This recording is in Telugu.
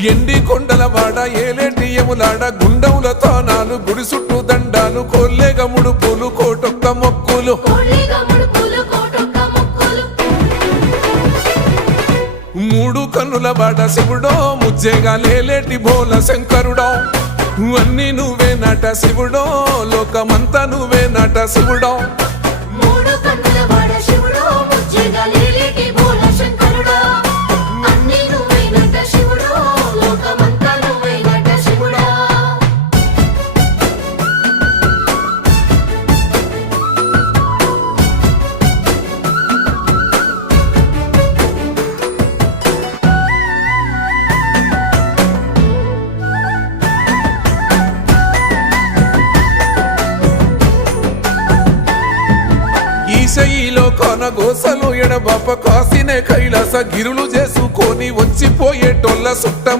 ఎండి కొండల వాడ ఏలేటి యములాడ గుండముల తానాలు గుడి చుట్టూ దండాలు కొల్లేగ ముడుపులు కోటొక్క మొక్కులు మూడు కన్నుల వాడ శివుడో ముజ్జేగా లేలేటి బోల శంకరుడో అన్ని నువ్వే నట శివుడో లోకమంతా నువ్వే నట శివుడో ఈశయిలో కొన గోసలు ఎడబాప కాసినే కైలాస గిరులు చేసుకొని వచ్చిపోయేటోళ్ళ సుట్టం